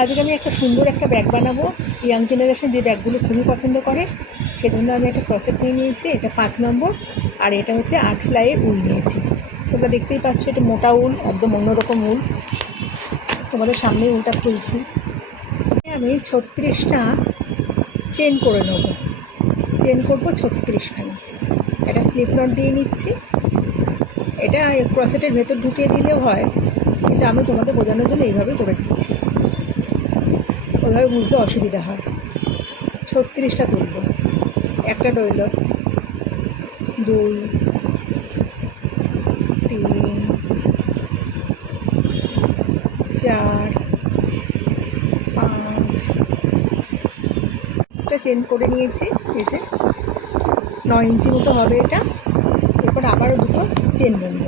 আজকে আমি একটা সুন্দর একটা ব্যাগ বানাবো। ইয়াং জেনারেশন যে ব্যাগগুলো খুবই পছন্দ করে, সেজন্য আমি একটা ক্রসেট নিয়ে নিয়েছি। এটা 5 নম্বর, আর এটা হচ্ছে 8 ফ্লাইয়ের উল নিয়েছি। তোমরা দেখতেই পাচ্ছ এটা মোটা উল, একদম অন্যরকম উল। তোমাদের সামনে উলটা খুলছি। আমি 36টা চেন করে নেব। চেন করবো 36খানা। এটা স্লিপ নট দিয়ে নিচ্ছি। এটা ক্রসেটের ভেতর ঢুকিয়ে দিলেও হয়, কিন্তু আমি তোমাদের বোঝানোর জন্য এইভাবে করে দিচ্ছি। ওইভাবে বুঝতে অসুবিধা হয়। 36টা তুলব। একটা রইল, 2, 3, 4, 5। চেন করে নিয়েছি। এই যে 9 ইঞ্চি মতো হবে এটা। এরপর আবারও দুটো চেন বলবো,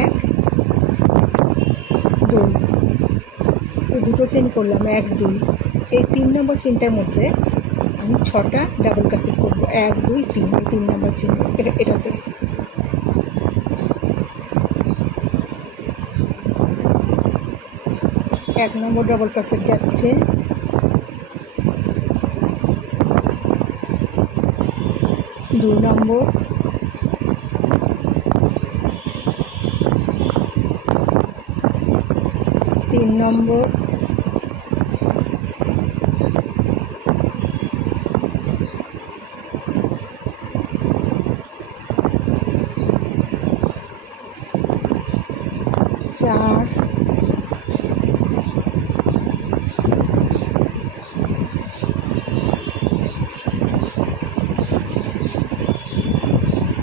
1, 2। দুটো চেন করলাম, 1, 2। এই 3 নম্বর চেনটার মধ্যে আমি 6টা ডাবল ক্রোশেট করবো। 1, 2, 3, এই 3 নম্বর চেন এটাতে। এক নম্বর ডাবল ক্রোশেট যাচ্ছে, 2 নম্বর, 3 নম্বর, 4,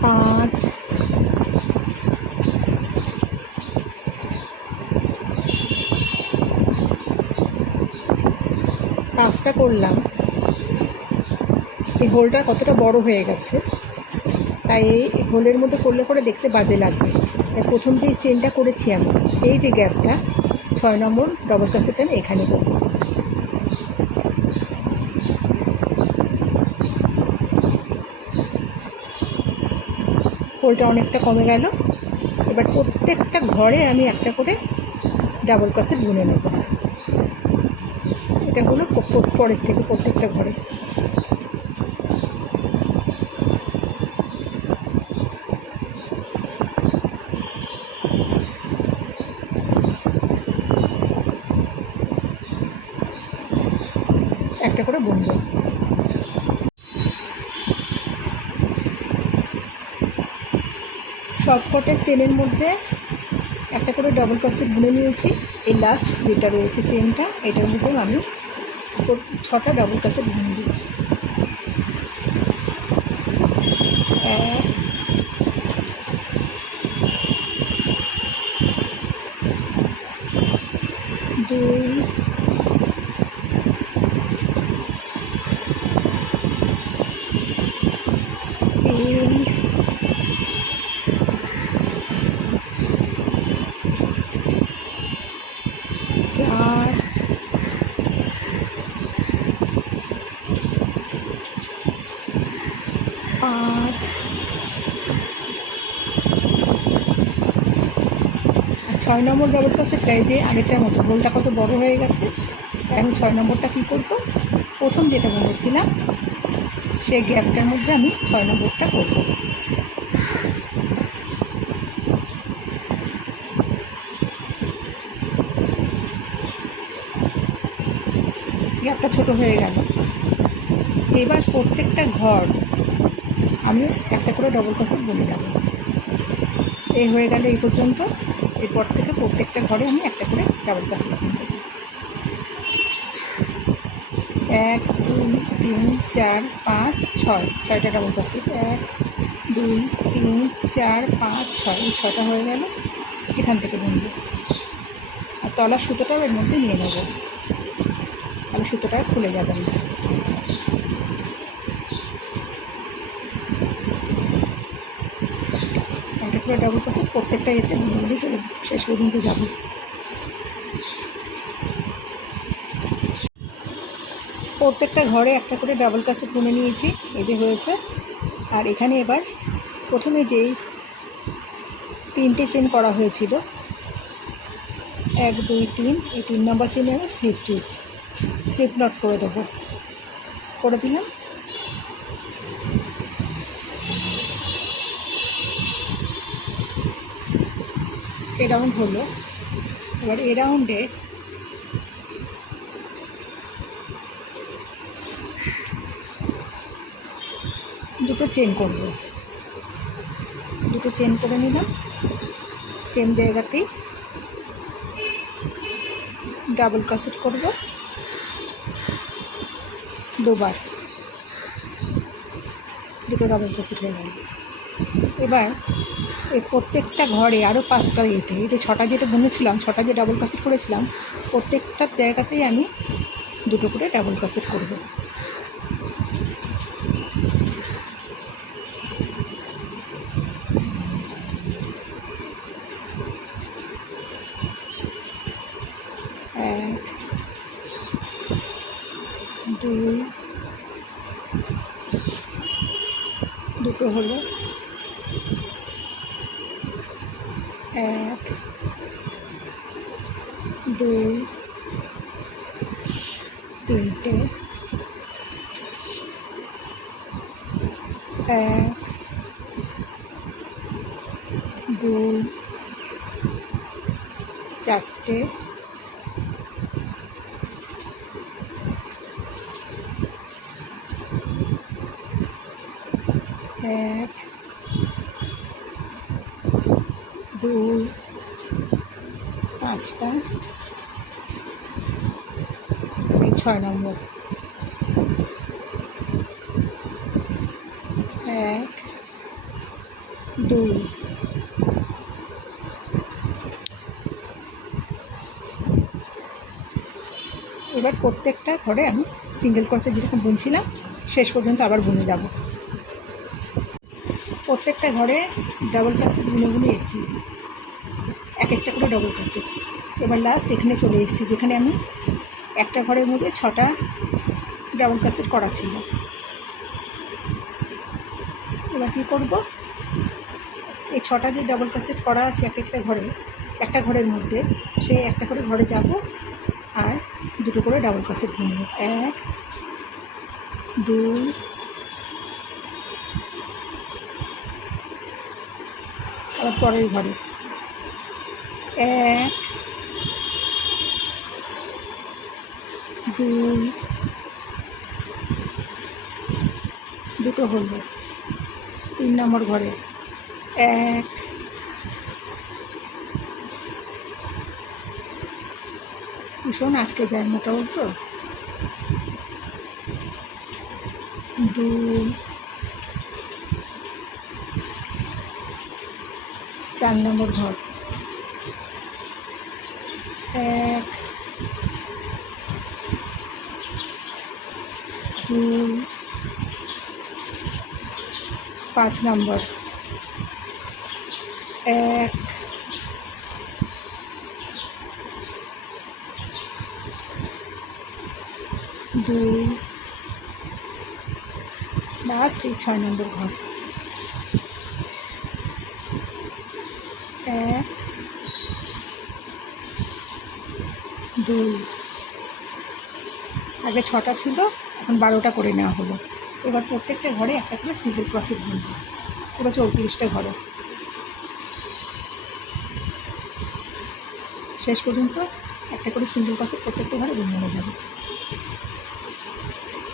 5, 5টা করলাম। এই হোলটা কতটা বড় হয়ে গেছে, তাই এই হোলের মধ্যে করলে পরে দেখতে বাজে লাগবে। তাই প্রথম যে চেনটা করেছি আমি, এই যে গ্যাপটা, 6 নম্বর ডাবল ক্রোশেট আমি এখানে করব। হোলটা অনেকটা কমে গেল। এবার প্রত্যেকটা ঘরে আমি একটা করে ডাবল ক্রোশেট বুনে নেব। এটা হলো পরের থেকে প্রত্যেকটা ঘরে। একটা করে বুনবো। সবকটা চেনের মধ্যে একটা করে ডাবল ক্রোশেট বুনে নিয়েছি। এই লাস্ট যেটা রয়েছে চেনটা, এটার মধ্যে আমি 6টা ডাবল ক্রোশেট বুনে দিই। 1, 2, 3, 4, 5। 6 নম্বর ডাবল ক্রোশেটটাই যে আগেরটার মতো হোলটা কত বড় হয়ে গেছে, তাই আমি 6 নম্বরটা কী করব, প্রথম যেটা বলেছিলাম সেই গ্যাপটার মধ্যে আমি 6 নম্বরটা করব। গ্যাপটা ছোট হয়ে গেল। এবার প্রত্যেকটা ঘর আমি একটা করে ডাবল ক্রোশেট বুনে যাব। এই হয়ে গেল এই পর্যন্ত। এরপর থেকে প্রত্যেকটা ঘরে আমি একটা করে ডাবল ক্রোশেট বুনব। 1, 2, 3, 4, 5, 6, 6টা ডাবল ক্রোশেট। 1, 2, 3, 4, 5, 6, এই 6টা হয়ে গেল। এখান থেকে বুনব, আর তলার সুতোটাও এর মধ্যে নিয়ে নেব, তাহলে সুতোটা খুলে যাবে না। একটা করে ডাবল ক্রোশেট প্রত্যেকটা এতে বুনে চলে শেষ পর্যন্ত যাব। প্রত্যেকটা ঘরে একটা করে ডাবল ক্রোশেট বুনে নিয়েছি, এই যে হয়েছে। আর এখানে এবার প্রথমে যেই 3টে চেন করা হয়েছিল 1 2 3, এই 3 নম্বর চেনে আমি স্লিপ নট করে দেবো। করে দিলাম। এ রাউন্ড হলো। এবার এ রাউন্ডে দুটো চেন করব। দুটো চেন করে নিলাম। সেম জায়গাতেই ডাবল ক্রোশেট করব দুবার। দুটো ডাবল ক্রোশেট হয়ে গেল। এবার এই প্রত্যেকটা ঘরে আরও 5টা দিতে, এই যে 6টা যেটা বুনেছিলাম, 6টা যে ডাবল ক্রোশেট করেছিলাম, প্রত্যেকটা জায়গাতেই আমি দুটো করে ডাবল ক্রোশেট করব। এক, দুই, দুটো হলো। এক, দুই, তিনটে। এক, দুই, চারটে। এক, দুই, 5টা। এই 6 নম্বর। এক, দুই। এবার প্রত্যেকটা ঘরে আমি সিঙ্গেল ক্রোশেট যেরকম বুনছিলাম শেষ পর্যন্ত আবার বুনে যাব। প্রত্যেকটা ঘরে ডাবল ক্রোশেট বুনে এসেছি, এক একটা করে ডাবল ক্রোশেট। এবার লাস্ট এখানে চলে এসেছি, যেখানে আমি একটা ঘরের মধ্যে 6টা ডাবল ক্রোশেট করা ছিল। এবার কী করব, এই 6টা যে ডাবল ক্রোশেট করা আছে একটা ঘরের মধ্যে, সেই একটা করে ঘরে যাব আর দুটো করে ডাবল ক্রোশেট বুনব। 1 2 আবার পরের ঘরে 1 2, দুটো হলো। 3 নম্বর ঘরে 1 ভীষণ আটকে যায় মোটাও তো। 2 4 নম্বর ঘর 1 2 5 নম্বর 1 2 লাস্ট এই 6 নম্বর ঘর 1 2। আগে 6টা ছিল, এখন 12টা করে নেওয়া হলো। এবার প্রত্যেকটা ঘরে একটা করে সিঙ্গেল ক্রোশেট বুনব, পুরো 34টা ঘরে শেষ পর্যন্ত একটা করে সিঙ্গেল ক্রোশেট প্রত্যেকটা ঘরে বুনে নেওয়া যাবে।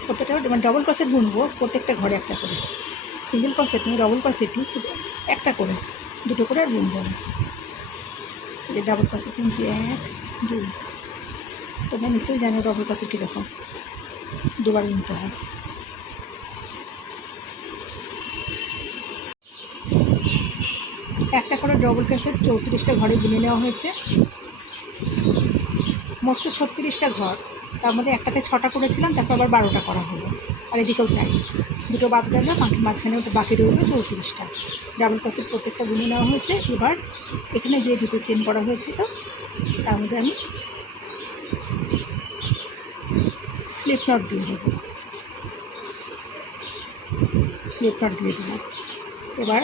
প্রত্যেকটা মানে ডাবল ক্রোশেট বুনবো প্রত্যেকটা ঘরে একটা করে, সিঙ্গেল ক্রোশেট নিয়ে ডাবল ক্রোশেটই একটা করে, দুটো করে আর বুনবো না। এই ডাবল ক্রোশেট বুনছি 1 2। তোমরা নিশ্চয়ই জানো ডাবল ক্রোশেট কীরকম, দুবার বুনতে হয়। একটা করে ডাবল ক্রোশেট 34টা ঘরে বুনে নেওয়া হয়েছে। মোট তো 36টা ঘর, তার মধ্যে একটাতে 6টা করেছিলাম, তারপর আবার 12টা করা হলো। আর এদিকেও তাই, দুটো বাদ গেল, মাঝখানে ওটা বাকি রইল 34টা। ডাবল ক্রোশেট প্রত্যেকটা বুনে নেওয়া হয়েছে। এবার এখানে যে দুটো চেন করা হয়েছিল তার মধ্যে আমি স্লিপ নট দিয়ে দেবো। স্লিপ নট দিয়ে দিলাম। এবার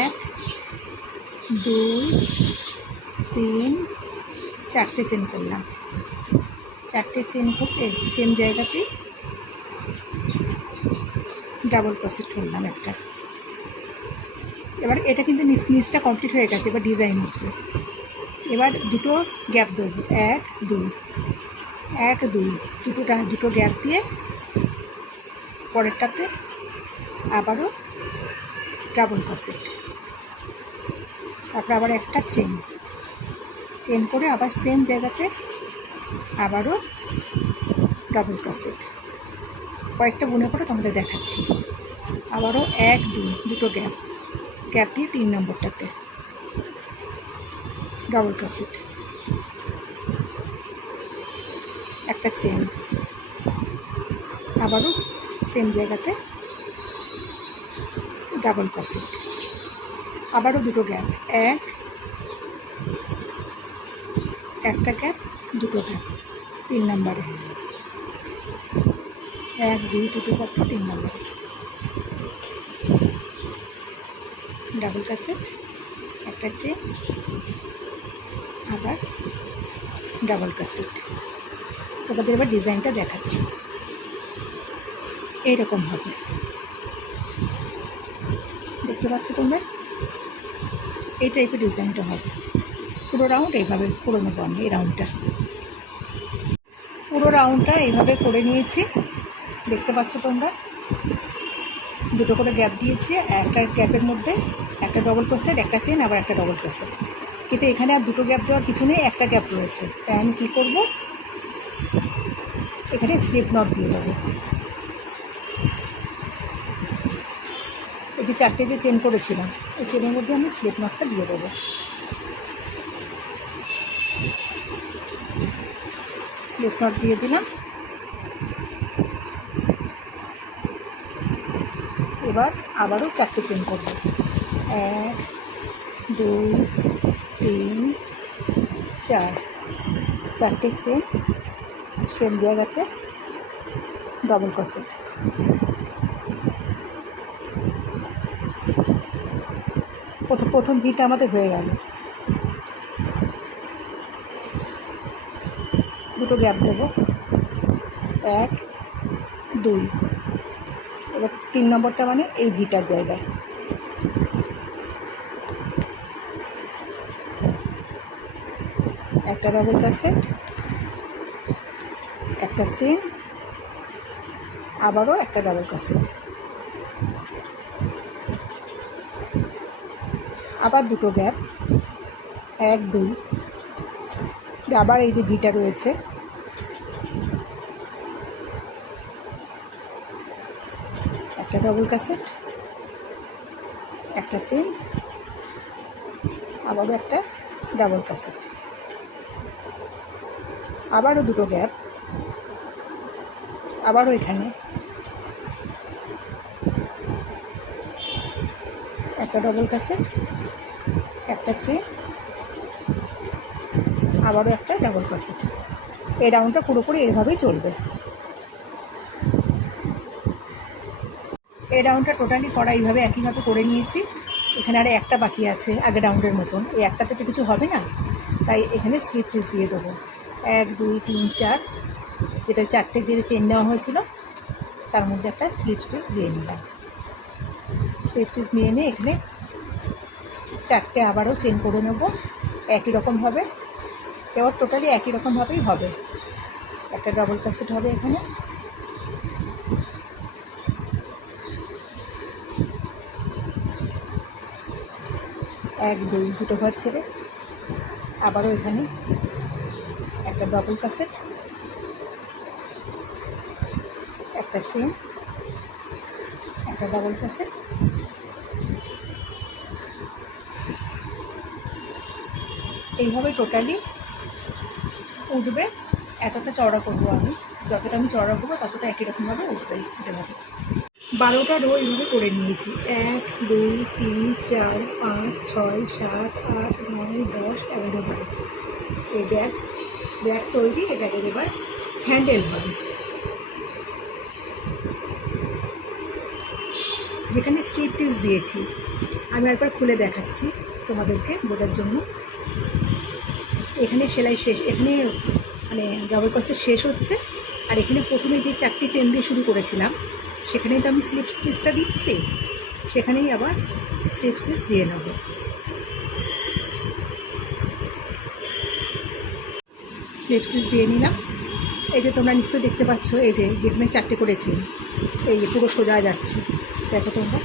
1 2 3 4টে চেন করলাম, 4টে চেন করে সেম জায়গাতেই ডাবল ক্রোশেট করলাম একটা। এবার এটা কিন্তু নিচটা কমপ্লিট হয়ে গেছে, এবার ডিজাইন উঠবে। এবার দুটো গ্যাপ দেবো, 1 2 1 2, দুটো গ্যাপ দিয়ে পরেরটাতে আবারও ডাবল ক্রোশেট, তারপর আবার একটা চেন করে আবার সেম জায়গাতে আবারও ডাবল ক্রোশেট। কয়েকটা বুনে করে তোমাদের দেখাচ্ছি। আবারও 1 2, দুটো গ্যাপ দিয়ে 3 নম্বরটাতে ডাবল ক্রোশেট, একটা চেন, আবারও সেম জায়গাতে ডাবল ক্রোশেট, আবারও দুটো গ্যাপ, একটা গ্যাপ, দুটো গ্যাপ 3 নম্বরে, 1 2, দুটো গ্যাপ 3 নম্বরে ডাবল ক্রোশেট, একটা চেন, আবার ডাবল ক্রোশেট। তোমাদের এবার ডিজাইনটা দেখাচ্ছি। এইরকম হবে, দেখতে পাচ্ছ তোমরা? এই টাইপের ডিজাইনটা হবে। পুরো রাউন্ড এইভাবে করে নেবো আমি। এই রাউন্ডটা, পুরো রাউন্ডটা এইভাবে করে নিয়েছি, দেখতে পাচ্ছ তোমরা? দুটো করে গ্যাপ দিয়েছি, একটা গ্যাপের মধ্যে একটা ডবল ক্রোশেট, একটা চেন, আবার একটা ডবল ক্রোশেট। কিন্তু এখানে আর দুটো গ্যাপ দেওয়ার কিছু নেই, একটা গ্যাপ রয়েছে। তাই আমি কী করব, এখানে স্লিপ নট দিয়ে দেবো। এই যে 4টে যে চেন করেছিলাম, ওই চেনের মধ্যে আমি স্লিপ নটটা দিয়ে দেবো। স্লিপ নট দিয়ে দিলাম। এবার আবারও 4টে চেন করব, 1 2 3 4, 4টে চেন, সেম জায়গাতে ডবল ক্রোশেট। প্রথম ভিটা আমাদের হয়ে গেল। দুটো গ্যাপ দেবো, 1 2, এবার 3 নম্বরটা মানে এই ভিটার জায়গায় একটা ডবল ক্রোশেট, একটা চেন, আবারও একটা ডাবল ক্রোশেট, আবার দুটো গ্যাপ, 1 2, আবার এই যে ভিটা রয়েছে, একটা ডবল ক্রোশেট, একটা চেন, আবারও একটা ডাবল ক্রোশেট, আবারও দুটো গ্যাপ, আবারও এখানে একটা ডবল ক্রোশেট, একটা চেন, আবারও একটা ডাবল ক্রোশেট। এই রাউন্ডটা পুরোপুরি এভাবেই চলবে। এই রাউন্ডটা টোটালি করা এইভাবে একইভাবে করে নিয়েছি। এখানে আর একটা বাকি আছে আগের রাউন্ডের মতন, এই একটাতে তো কিছু হবে না, তাই এখানে স্লিপ স্টিচ দিয়ে দেবো। 1 2 3 4, যেটা 4টে যে চেন নেওয়া হয়েছিল তার মধ্যে একটা স্লিপ স্টিচ দিয়ে নিলাম। স্লিপ স্টিচ নিয়ে নিয়ে এখানে 4টে আবারও চেন করে নেব একই রকমভাবে। এবার টোটালি একই রকমভাবেই হবে। একটা ডাবল ক্রোশেট হবে এখানে, এক দুই, দুটো ঘর ছেড়ে আবারও এখানে একটা ডাবল ক্রোশেট, একটা চেন, একটা ডাবল ক্রোশেট, এইভাবে টোটালি উঠবে। এতটা চওড়া করবো আমি, যতটা আমি চওড়া করবো ততটা একই রকমভাবে উঠবে। এভাবে 12টা রো এইভাবে করে নিয়েছি। 1 2 3 4 5 6 7 8 9 10 11 12। এই ব্যাগ তৈরি। এই ব্যাগের এবার হ্যান্ডেল হবে, যেখানে স্লিপ স্টিচ দিয়েছি। আমি একবার খুলে দেখাচ্ছি তোমাদেরকে বোঝার জন্য। এখানে সেলাই শেষ, এখানে মানে ডাবল ক্রসেট শেষ হচ্ছে। আর এখানে প্রথমে যে 4টি চেন দিয়ে শুরু করেছিলাম সেখানেই তো আমি স্লিপ স্টিচটা দিচ্ছি, সেখানেই আবার স্লিপ স্টিচ দিয়ে নেব। স্লিপ স্টিচ দিয়ে নিলাম। এই যে তোমরা নিশ্চয়ই দেখতে পাচ্ছ, এই যে যেখানে 4টে করেছি এই যে পুরো সোজা যাচ্ছে, দেখো তোমরা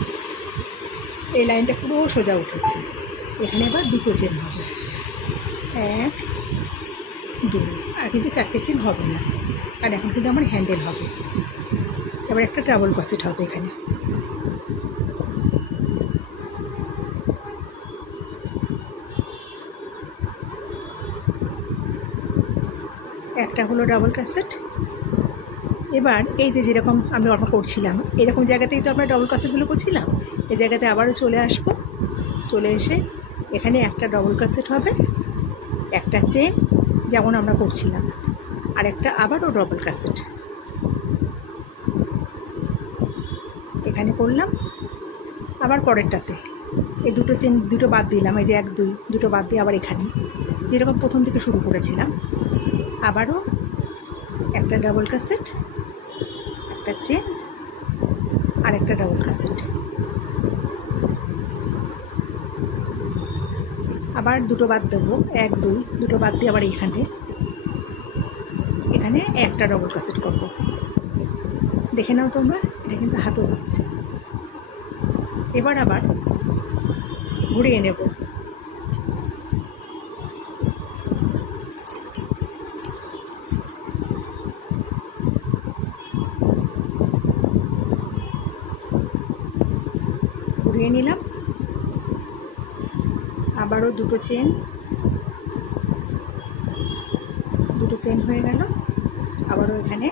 এই লাইনটা পুরো সোজা উঠেছে। এখানে এবার 2টো চেন হবে, 1 2, আর কিন্তু 4টে চেন হবে না, আর এখন কিন্তু আমার হ্যান্ডেল হবে। এবার একটা ডাবল ক্রসেট হবে এখানে। একটা হলো ডাবল ক্রসেট। এবার এই যে যেরকম আমি অল্প করছিলাম এরকম জায়গাতেই তো আমরা ডাবল ক্রসেটগুলো করছিলাম, এই জায়গাতে আবারও চলে আসবো। চলে এসে এখানে একটা ডাবল ক্রসেট হবে, একটা চেন যেমন আমরা করছিলাম, আর একটা আবারও ডাবল ক্রসেট এখানে করলাম। আবার পরেরটাতে এই 2টো চেন, 2টো বাদ দিলাম, এই যে 1 2, 2টো বাদ দিয়ে আবার এখানে যেরকম প্রথম থেকে শুরু করেছিলাম আবারও একটা ডাবল ক্রসেট, একটা চেন আর একটা ডাবল ক্রসেট। আবার 2টো বাদ দেবো, 1 2, 2টো বাদ দিয়ে আবার এখানে একটা ডাবল ক্রসেট করবো। দেখে নাও তোমরা, এটা কিন্তু হাতও হচ্ছে। এবার আবার ঘুরিয়ে নেব। ঘুরিয়ে নিলাম, আবারও 2টো চেন, 2টো চেন হয়ে গেল। আবারও এখানে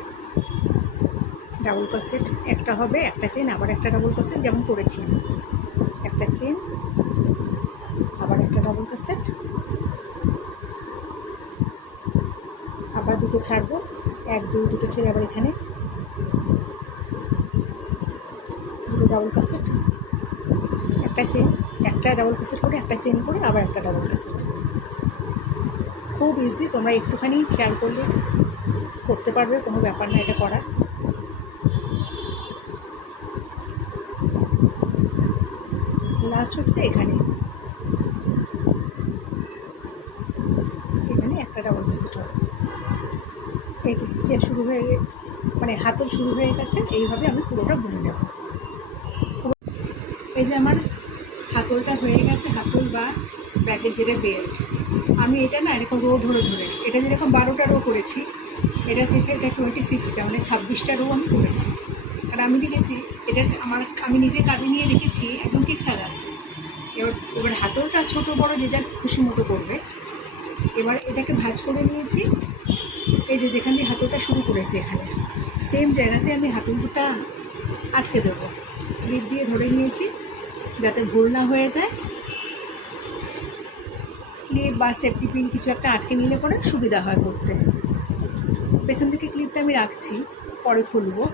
ডাবল ক্রসেট একটা হবে, একটা চেন আবার একটা ডাবল ক্রসেট যেমন করেছি, একটা চেন আবার একটা ডাবল ক্রসেট, আবার 2টো ছাড়বো, 1 2, 2টো ছেড়ে আবার এখানে 2টো ডাবল ক্রসেট, একটা চেন, একটা ডাবল ক্রসেট করে একটা চেন করে আবার একটা ডাবল ক্রসেট। খুব ইজি, তোমরা একটুখানি খেয়াল করলে করতে পারবে, কোনো ব্যাপার না এটা করা। লাস্ট হচ্ছে এখানে একটা ডাবল ক্রসেট হবে। এই যে চেন শুরু হয়ে মানে হাতল শুরু হয়ে গেছে, এইভাবে আমি পুরোটা বুনে দেব। এই যে আমার হাতলটা হয়ে গেছে, হাতল বা ব্যাগের যেটা বেল্ট, আমি এটা না এরকম রো ধরে ধরে, এটা যেরকম 12টা রো করেছি, এটা থেকে এটা 26টা মানে 26টা রো আমি করেছি। আর আমি দেখেছি এটা আমি নিজে কাঁধে নিয়ে দেখেছি একদম ঠিকঠাক আছে। এবার হাতলটা ছোটো বড় যে যার খুশি মতো করবে। এবার এটাকে ভাঁজ করে নিয়েছি, এই যে যেখান দিয়ে হাতলটা শুরু করেছি এখানে সেম জায়গাতে আমি হাতল দুটা আটকে দেবো, ক্লিপ দিয়ে ধরে নিয়েছি যাতে ভুল না হয়ে যায়। ক্লিপ বা সেফটি পিন কিছু একটা আটকে নিলে পরে সুবিধা হয় করতে। পেছন থেকে ক্লিপটা আমি রাখছি, পরে খুলবো।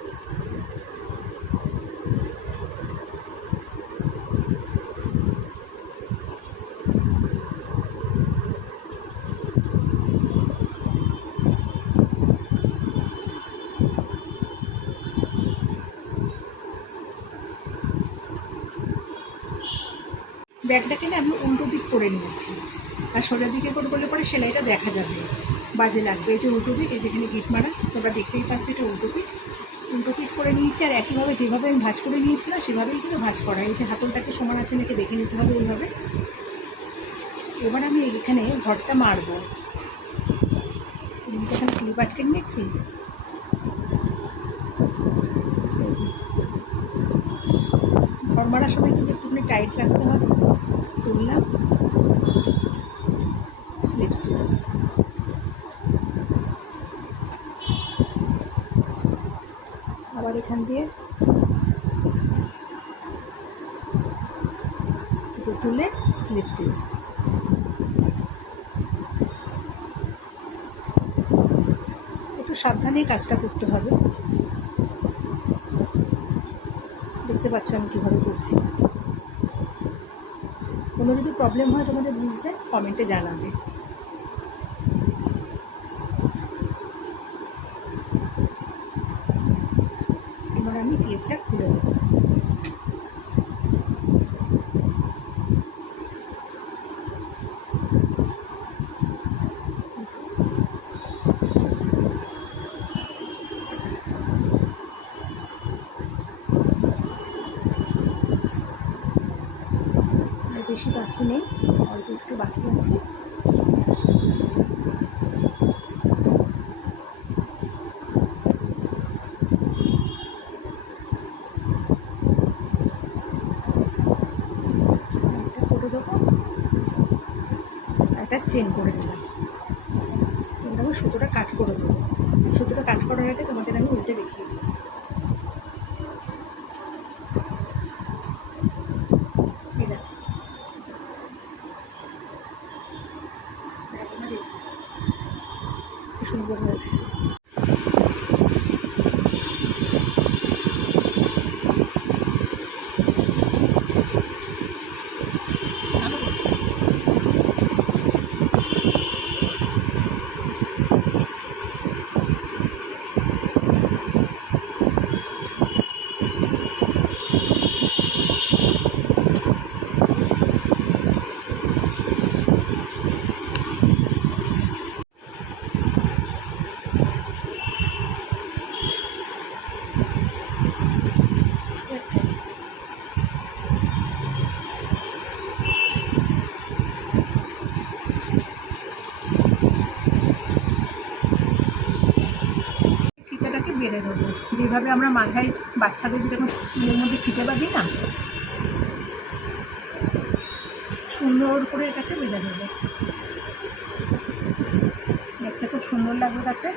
ব্যাগটাকে না আমি উল্টো দিক করে নিয়েছি, আর সোজা দিকে করে করলে পরে সেলাইটা দেখা যাবে, বাজে লাগবে। এই যে উল্টো দিক, এই যেখানে গিট মারা তোমরা দেখতেই পাচ্ছ, এটা উল্টো পিঠ করে নিয়েছি। আর একইভাবে যেভাবে আমি ভাঁজ করে নিয়েছিলাম সেভাবেই কিন্তু ভাঁজ করা। এই যে হাতলটাকে সমান আছে নাকি দেখে নিতে হবে এইভাবে। এবার আমি এখানে ঘরটা মারবো, এখানে ক্লিপ আটকে নিয়েছি। ঘর মারার সময় কিন্তু একটুখানি টাইট রাখতে হবে। তুললাম, স্লিপ স্টিচ, আবার এখান দিয়ে তুলে স্লিপ স্টিচ। একটু সাবধানে কাজটা করতে হবে। দেখতে পাচ্ছ আমি কীভাবে করছি। কোনো যদি প্রবলেম হয় তোমাদের বুঝতে কমেন্টে জানাবে। আমি ক্লিপটা খুলে দেবো। আর বেশি বাকি নেই, অল্প একটু বাকি আছে। একটা চেন করে দিলাম, এবার আমি সুতোটা কাট করে দেবো। সুতোটা কাট করার আগে তোমাদের আমি উল্টে দেখিয়ে দিই। সুন্দর হয়েছে। ফিতাটাকে বেঁধে দেবো, যেভাবে আমরা মাথায় বাচ্চাদের যেরকম চুলের মধ্যে ফিতে বাঁধি না, সুন্দর করে এটাকে বেঁধে দেবো। দেখতে খুব সুন্দর লাগবে তাতে।